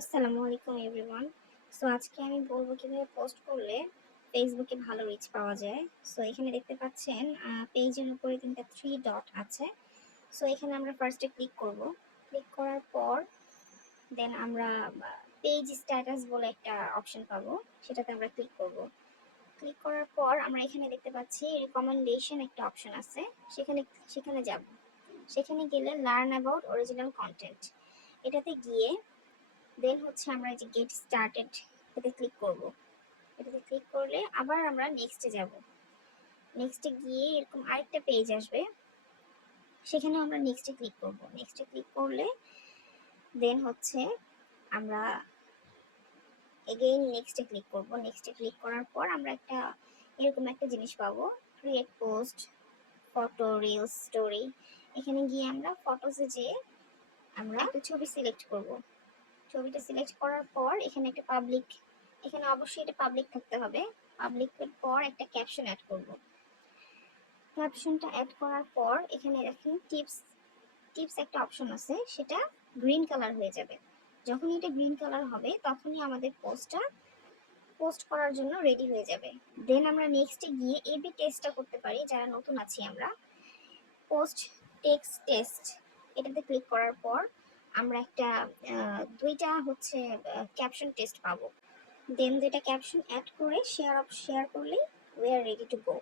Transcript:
আসসালামু আলাইকুম everyone. So আজকে আমি বলবো কিভাবে পোস্ট করলে ফেসবুকে ভালো রিচ পাওয়া যায়। সো এখানে দেখতে পাচ্ছেন পেজের উপরে তিনটা থ্রি ডট আছে। সো এখানে আমরা ফার্স্টে ক্লিক করব। ক্লিক করার পর দেন আমরা পেজ স্ট্যাটাস বলে একটা অপশন পাবো, সেটাতে আমরা ক্লিক করব। ক্লিক করার পর আমরা এখানে দেখতে পাচ্ছি রিকমেন্ডেশন একটা অপশন আছে, সেখানে সেখানে যাব। সেখানে গেলে লার্ন অ্যাবাউট অরিজিনাল কন্টেন্ট, এটাতে গিয়ে দেন হচ্ছে আমরা এই যে গেট স্টার্টেড এটাতে ক্লিক করব। এটাতে ক্লিক করলে আবার আমরা নেক্সটে যাব। নেক্সটে গিয়ে এরকম আরেকটা পেজ আসবে, সেখানে আমরা নেক্সটে ক্লিক করব। নেক্সটে ক্লিক করলে দেন হচ্ছে আমরা এগেইন নেক্সটে ক্লিক করব। নেক্সটে ক্লিক করার পর আমরা এরকম একটা জিনিস পাবো, create post, photo, reels, story. এখানে গিয়ে আমরা ফটোসে যেয়ে আমরা একটা ছবি সিলেক্ট করব। ছবিটা সিলেক্ট করার পর এখানে একটা পাবলিক, এখানে অবশ্যই এটা পাবলিক থাকতে হবে। পাবলিকের পর একটা ক্যাপশন অ্যাড করব। ক্যাপশনটা অ্যাড করার পর এখানে দেখেন টিপস টিপস একটা অপশন আছে, সেটা গ্রিন কালার হয়ে যাবে। যখন এটা গ্রিন কালার হবে তখনই আমাদের পোস্টটা পোস্ট করার জন্য রেডি হয়ে যাবে। দেন আমরা নেক্সটে গিয়ে এবি টেস্টটা করতে পারি, যারা নতুন আছি আমরা। পোস্ট টেক্সট টেস্ট এটাতে ক্লিক করার পর আমরা দুইটা হচ্ছে ক্যাপশন টেস্ট পাবো। দেন দুইটা ক্যাপশন অ্যাড করে শেয়ার করলেই we are ready to go.